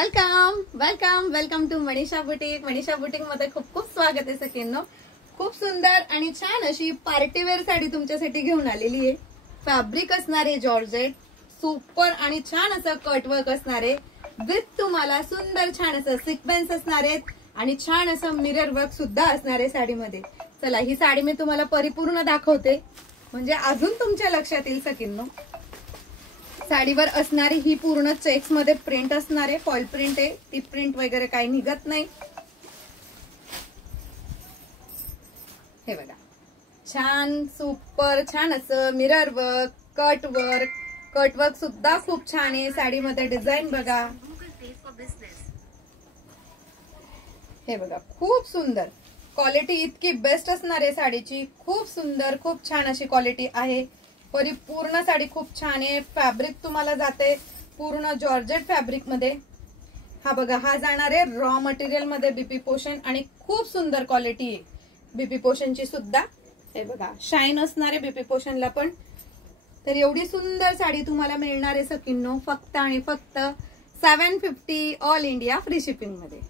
Welcome welcome welcome to Manisha boutique. Manisha boutique मध्ये खूप खूप स्वागत आहे सगळ्यांना। खूप सुंदर आणि छान अशी पार्टीवेअर साडी तुमच्यासाठी घेऊन आलेली आहे। फॅब्रिक असणार आहे जॉर्जेट, सुपर आणि छान असं कटवर्क असणार आहे विथ तुम्हाला सुंदर छान असं सिक्वेन्स असणार आहेत आणि छान असं मिरर वर्क सुद्धा असणार आहे साडीमध्ये। चला ही साडी मी तुम्हाला परिपूर्ण दाखवते म्हणजे अजून तुमच्या लक्षात येईल सगळ्यांना। साडीवर असणारी ही पूर्ण चेक्स मध्ये प्रिंट असणार आहे, फॉइल प्रिंट आहे, ती प्रिंट वगैरे काही निघत नाही। हे बघा छान सुपर छान असं मिरर वर्क, कट वर्क सुद्धा खूप छान आहे। साडीमध्ये डिझाईन बघा, हे बघा खूप सुंदर क्वालिटी, इतकी बेस्ट असणार आहे साडीची। खूप सुंदर खूप छान अशी क्वालिटी आहे। परिपूर्ण साडी खूप छान आहे। फॅब्रिक तुम्हाला जाते पूर्ण जॉर्जेट फॅब्रिक मध्ये। हा बघा हा जाणार आहे रॉ मटेरियल मध्ये बीपी पोषण आणि खूप सुंदर क्वालिटी आहे बीपी पोषणची सुद्धा। हे बघा शाईन असणार आहे बीपी पोषणला पण। तर एवढी सुंदर साडी तुम्हाला मिळणार आहे सकिन्नो फक्त आणि फक्त 750 ऑल इंडिया फ्री शिपिंग मध्ये।